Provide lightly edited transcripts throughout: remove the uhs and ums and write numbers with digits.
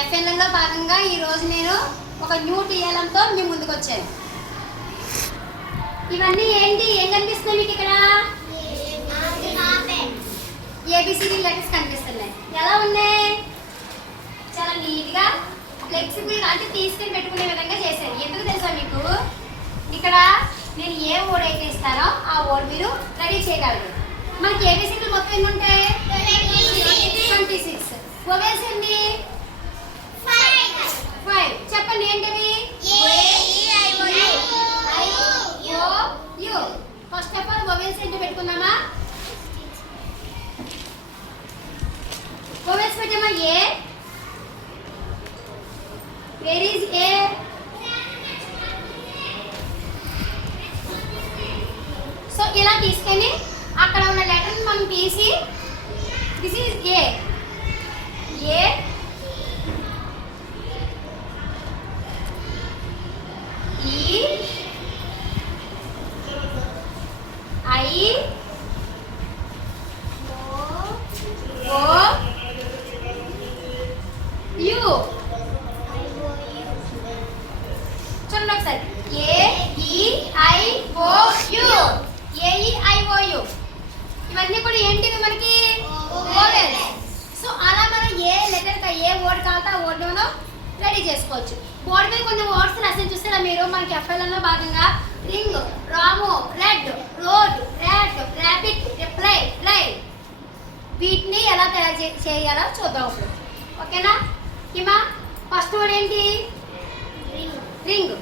ఎఫ్ఎన్ఎల్లో భాగంగా ఈరోజు నేను ఒక న్యూ టీఎల్ఎంతో మీ ముందుకు వచ్చాను. ఇవన్నీ ఏంటి, ఏం కనిపిస్తున్నాయి మీకు ఇక్కడ? ఏబిసిడి లెటర్స్ కనిపిస్తున్నాయి. ఎలా ఉన్నాయి? చాలా నీట్గా ఫ్లెక్సిబుల్గా, అంటే తీసుకుని పెట్టుకునే విధంగా చేశాను. ఎందుకు తెలుసా మీకు? ఇక్కడ నేను ఏ వర్డ్ అయితే ఇస్తానో ఆ వర్డ్ మీరు రెడీ చేయగలరు. మనకి ఏబిసిడి మొత్తం ఎన్ని ఉంటాయి? 26. వొవెల్స్ ఎన్ని? 5. చెప్పండి ఏంటివి? ఫస్ట్ ఆఫ్ ఆల్ వొవెల్స్ ఏంటి పెట్టుకుందామా? వొవెల్స్ పెట్టామా? A. Where is A? So ఇలా తీసుకొని అక్కడ ఉన్న లెటర్ని మనం తీసి దిస్ ఈజ్ ఏ. ఏ ఈ ఐ ఓ యు. చూడండి ఒకసారి. ఏ ఈ ఐ ఓ యు. ఏ ఈ ఐ ఓ యు. ఇవన్నీ కూడా ఏంటివి మనకి? వొవెల్స్. సో అలా మనం ఏ లెటర్ ఏ వర్డ్ కావాలంటే ఆ వర్డ్ మనం రెడీ చేసుకోవచ్చు. బోర్డు మీద కొన్ని వర్డ్స్ రాసి చూస్తారా మీరు? మనకి ఎఫ్ఎల్ఎన్లో భాగంగా ring, ram, red, road, rat, rabbit, reply, ply. వీటిని ఎలా తయారు చేయాలో చూద్దాం ఇప్పుడు. ఓకేనా? హిమా, ఫస్ట్ వర్డ్ ఏంటి? రింగ్.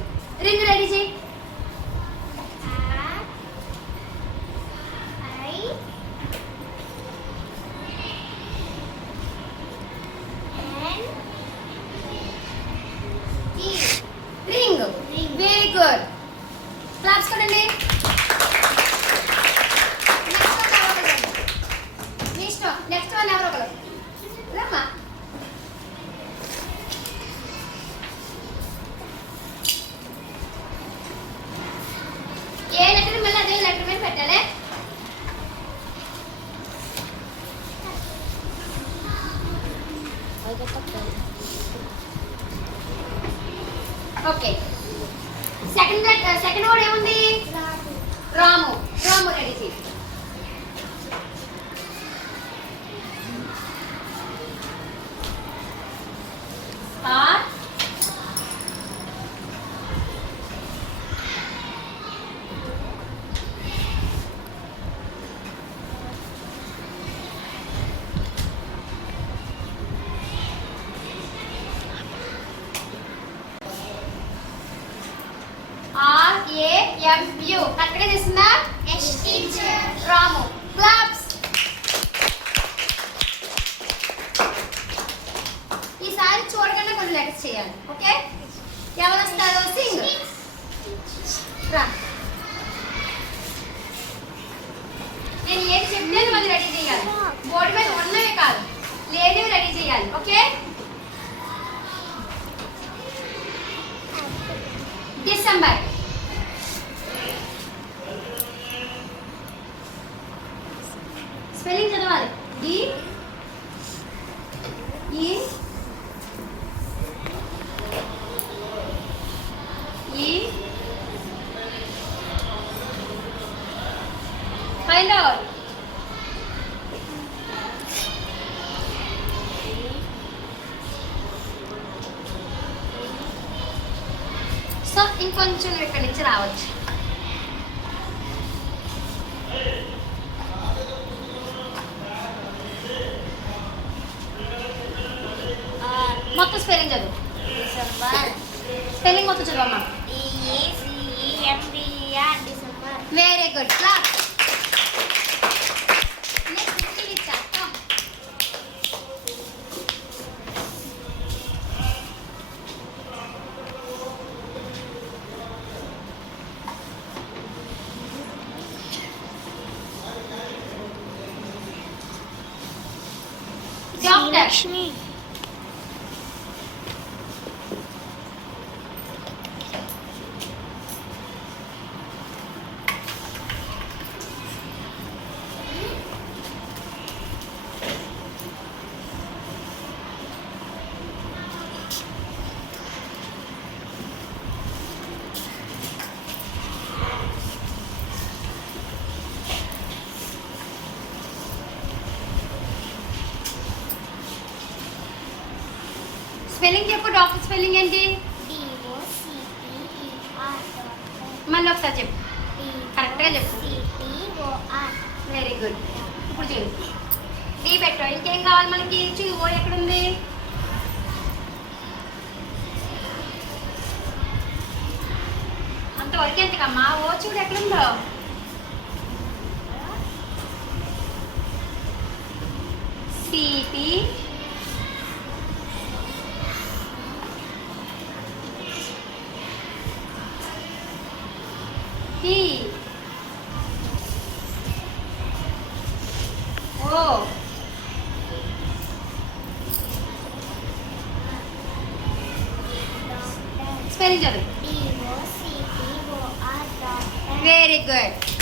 రింగ్ రెడీ చేయి. రింగ్. Very good. క్లాప్స్ కొడండి. నెక్స్ట్ వన్ ఎవరో ఒకరు రమ్మా. ఏ లెటర్ మళ్ళీ అదే లెటర్ మీద పెట్టాలి. ఓకే. సెకండ్ వర్డ్ ఏముంది? రాము. రాము రెడీ చేయి. RAMU. కరెక్ట్గా చేసిందా? రాము. క్లాప్స్. ఈసారి చూడగానే కొన్ని లెటర్స్ చేయాలి. ఓకే? ఎవరు వస్తారో సింగ్ రా. నేను ఏది చెప్పినది మళ్ళీ రెడీ చేయాలి. బోర్డు మీద ఉన్నవి కాదు, లేనివి రెడీ చేయాలి. ఓకే? డిసెంబర్. స్పెల్లింగ్ చదవాలి. డి ఈ ఈ ఫైండ్ అవుట్. సో ఇంకొంచెం ఇక్కడి నుంచి రావచ్చు. మొత్తం స్పెల్లింగ్ చదువు. స్పెల్లింగ్ మొత్తం చదవమ్మా. Very good. Class. Doctor Lakshmi spelling చెప్పు డాక్టర్ స్పెల్లింగ్ ఏంటి మళ్ళీ ఒకసారి చెప్పు కరెక్ట్గా చెప్పు వెరీ గుడ్ ఇప్పుడు చూడు డి పెట్టు ఇంకేం కావాలి మనకి చూ ఓ ఎక్కడుంది అంతవరకు ఎంతకమ్మా ఓ చూడు ఎక్కడుందో సిటీ P O స్పెల్లింగ్ చదువు వెరీ గుడ్